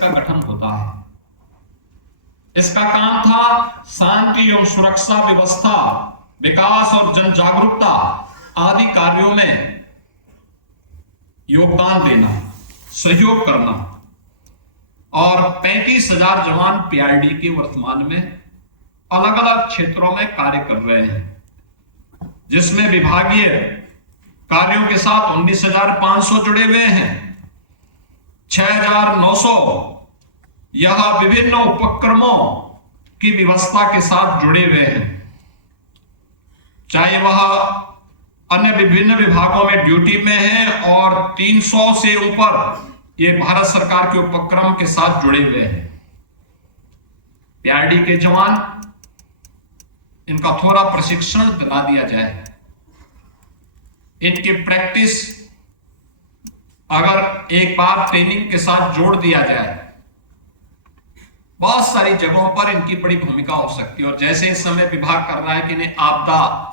इसका गठन होता है। इसका काम था शांति एवं सुरक्षा व्यवस्था, विकास और जन जागरूकता आदि कार्यों में योगदान देना, सहयोग करना। और 35,000 जवान पीआरडी के वर्तमान में अलग अलग क्षेत्रों में कार्य कर रहे हैं, जिसमें विभागीय कार्यों के साथ 19,500 जुड़े हुए हैं। 6,900 यह विभिन्न उपक्रमों की व्यवस्था के साथ जुड़े हुए हैं, चाहे वह अन्य विभिन्न विभागों में ड्यूटी में है, और 300 से ऊपर ये भारत सरकार के उपक्रम के साथ जुड़े हुए हैं। पीआरडी के जवान, इनका थोड़ा प्रशिक्षण दिला दिया जाए, इनकी प्रैक्टिस अगर एक बार ट्रेनिंग के साथ जोड़ दिया जाए, बहुत सारी जगहों पर इनकी बड़ी भूमिका हो सकती है। और जैसे इस समय विभाग कर रहा है कि इन्हें आपदा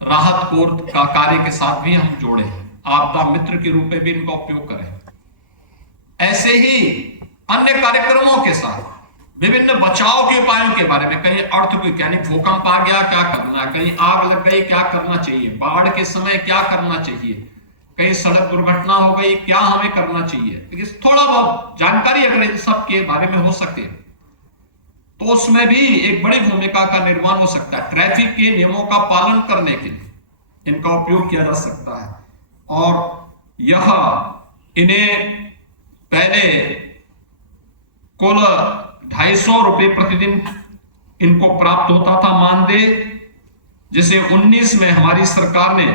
राहत कोर का कार्य के साथ भी हम जोड़े, आपदा मित्र के रूप में भी इनका उपयोग करें। ऐसे ही अन्य कार्यक्रमों के साथ विभिन्न बचाव के उपायों के बारे में, कहीं अर्थक्वेक यानी भूकंप आ गया क्या करना, कहीं आग लग गई क्या करना चाहिए, बाढ़ के समय क्या करना चाहिए, कहीं सड़क दुर्घटना हो गई क्या हमें करना चाहिए, थोड़ा बहुत जानकारी अगर इन सब के बारे में हो सके तो उसमें भी एक बड़ी भूमिका का निर्वहन हो सकता है। ट्रैफिक के नियमों का पालन करने के लिए इनका उपयोग किया जा सकता है। और यह इन्हें पहले कुल 250 रुपए प्रतिदिन इनको प्राप्त होता था मानदेय, जिसे 19 में हमारी सरकार ने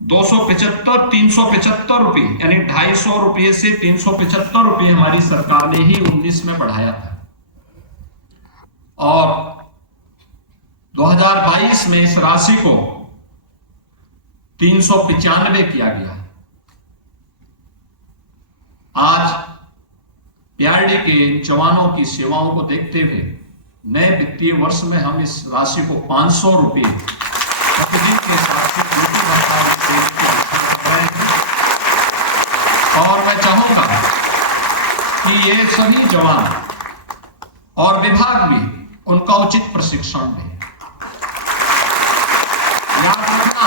375 रुपए यानी 250 रुपये से 375 रुपये हमारी सरकार ने ही 19 में बढ़ाया था। और 2022 में इस राशि को 395 किया गया। आज पीआरडी के जवानों की सेवाओं को देखते हुए नए वित्तीय वर्ष में हम इस राशि को 500 रुपये प्रतिदिन के हिसाब से और मैं चाहूंगा कि ये सभी जवान और विभाग भी उनका उचित प्रशिक्षण दें। याद रखना,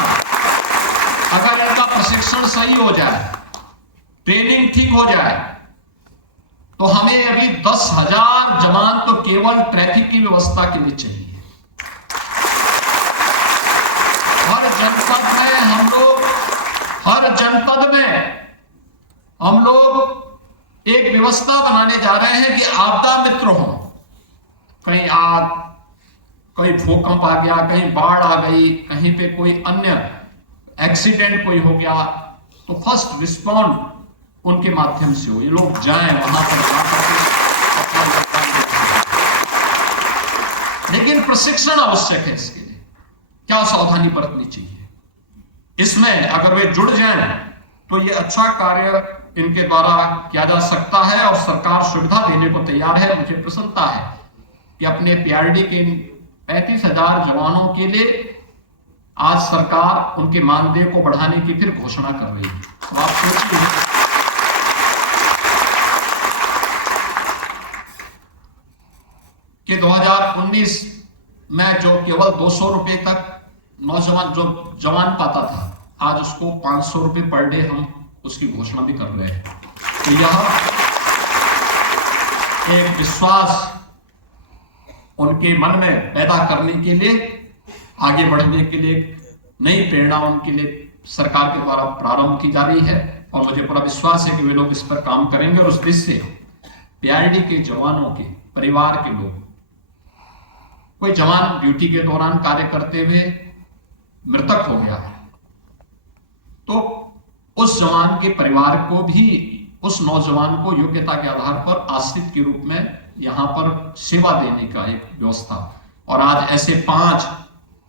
अगर इनका प्रशिक्षण सही हो जाए, ट्रेनिंग ठीक हो जाए, तो हमें अभी 10,000 जवान तो केवल ट्रैफिक की व्यवस्था के लिए चाहिए। हर जनपद में हम लोग एक व्यवस्था बनाने जा रहे हैं कि आपदा मित्र हो। कहीं आग, कहीं भूकंप आ गया, कहीं बाढ़ आ गई, कहीं पे कोई अन्य एक्सीडेंट कोई हो गया, तो फर्स्ट रिस्पॉन्ड उनके माध्यम से हो। ये लोग जाएं वहां पर जाकर, लेकिन प्रशिक्षण आवश्यक है। इसके लिए क्या सावधानी बरतनी चाहिए, इसमें अगर वे जुड़ जाएं तो ये अच्छा कार्य इनके द्वारा किया जा सकता है और सरकार सुविधा देने को तैयार है। मुझे प्रसन्नता है कि अपने पीआरडी के 35,000 जवानों के लिए आज सरकार उनके मानदेय को बढ़ाने की फिर घोषणा कर रही है। तो आप सोचिए कि 2019 में जो केवल 200 रुपए तक नौजवान जो जवान पाता था, आज उसको 500 रुपए पर डे हम उसकी घोषणा भी कर रहे हैं। तो यह एक विश्वास उनके मन में पैदा करने के लिए, आगे बढ़ने के लिए नई प्रेरणा उनके लिए सरकार के द्वारा प्रारंभ की जा रही है। और मुझे पूरा विश्वास है कि वे लोग इस पर काम करेंगे। और उस देश से पीआरडी के जवानों के परिवार के लोग, कोई जवान ड्यूटी के दौरान कार्य करते हुए मृतक हो गया है, तो उस जवान के परिवार को भी, उस नौजवान को योग्यता के आधार पर आश्रित के रूप में यहां पर सेवा देने का एक व्यवस्था। और आज ऐसे 5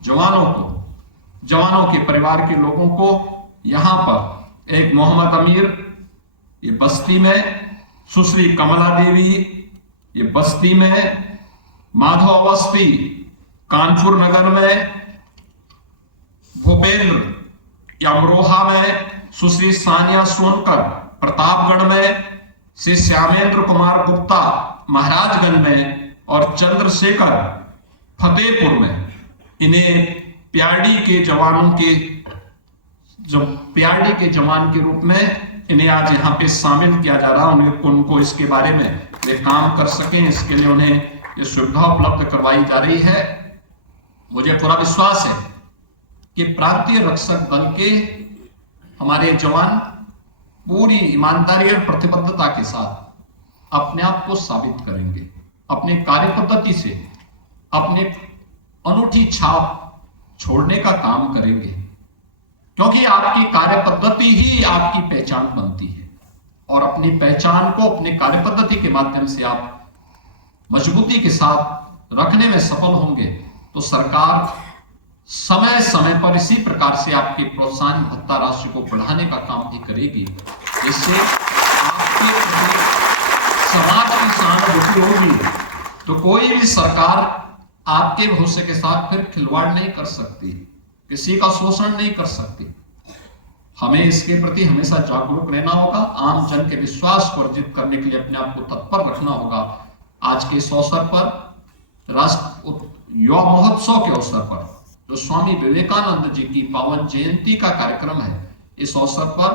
जवानों के परिवार के लोगों को यहां पर एक मोहम्मद अमीर, ये बस्ती में, सुश्री कमला देवी, ये बस्ती में, माधव अवस्थी कानपुर नगर में, भूपेंद्र या अमरोहा में, सुश्री सानिया सोनकर प्रतापगढ़ में, श्री श्यामेंद्र कुमार गुप्ता महाराजगंज में और चंद्रशेखर फतेहपुर में, इन्हें प्यारडी के जवानों के प्यारडी के जवान के रूप में इन्हें आज यहाँ पे शामिल किया जा रहा है। उनको इसके बारे में वे काम कर सकें, इसके लिए उन्हें ये सुविधा उपलब्ध करवाई जा रही है। मुझे पूरा विश्वास है कि प्रांतीय रक्षक दल के हमारे जवान पूरी ईमानदारी और प्रतिबद्धता के साथ अपने आप को साबित करेंगे, अपने कार्य पद्धति से अपने अनूठी छाप छोड़ने का काम करेंगे, क्योंकि आपकी कार्य पद्धति ही आपकी पहचान बनती है और अपनी पहचान को अपने कार्य पद्धति के माध्यम से आप मजबूती के साथ रखने में सफल होंगे तो सरकार समय समय पर इसी प्रकार से आपके प्रोत्साहन भत्ता राशि को बढ़ाने का काम भी करेगी। इससे आपके समाज की सहानुभूति होगी तो कोई भी सरकार आपके भविष्य के साथ फिर खिलवाड़ नहीं कर सकती, किसी का शोषण नहीं कर सकती। हमें इसके प्रति हमेशा जागरूक रहना होगा, आम जन के विश्वास को अर्जित करने के लिए अपने आप को तत्पर रखना होगा। आज के इस अवसर पर राष्ट्र युवा महोत्सव के अवसर पर जो स्वामी विवेकानंद जी की पावन जयंती का कार्यक्रम है, इस अवसर पर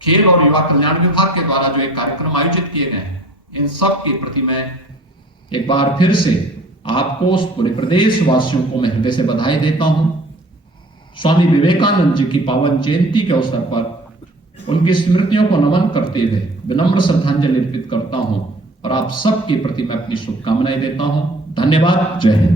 खेल और युवा कल्याण विभाग के द्वारा जो एक कार्यक्रम आयोजित किए गए हैं, इन सब के प्रति मैं एक बार फिर से आपको पूरे प्रदेश वासियों को मैं हृदय से बधाई देता हूं। स्वामी विवेकानंद जी की पावन जयंती के अवसर पर उनकी स्मृतियों को नमन करते हुए विनम्र श्रद्धांजलि अर्पित करता हूं और आप सबके प्रति मैं अपनी शुभकामनाएं देता हूं। धन्यवाद। जय हिंद।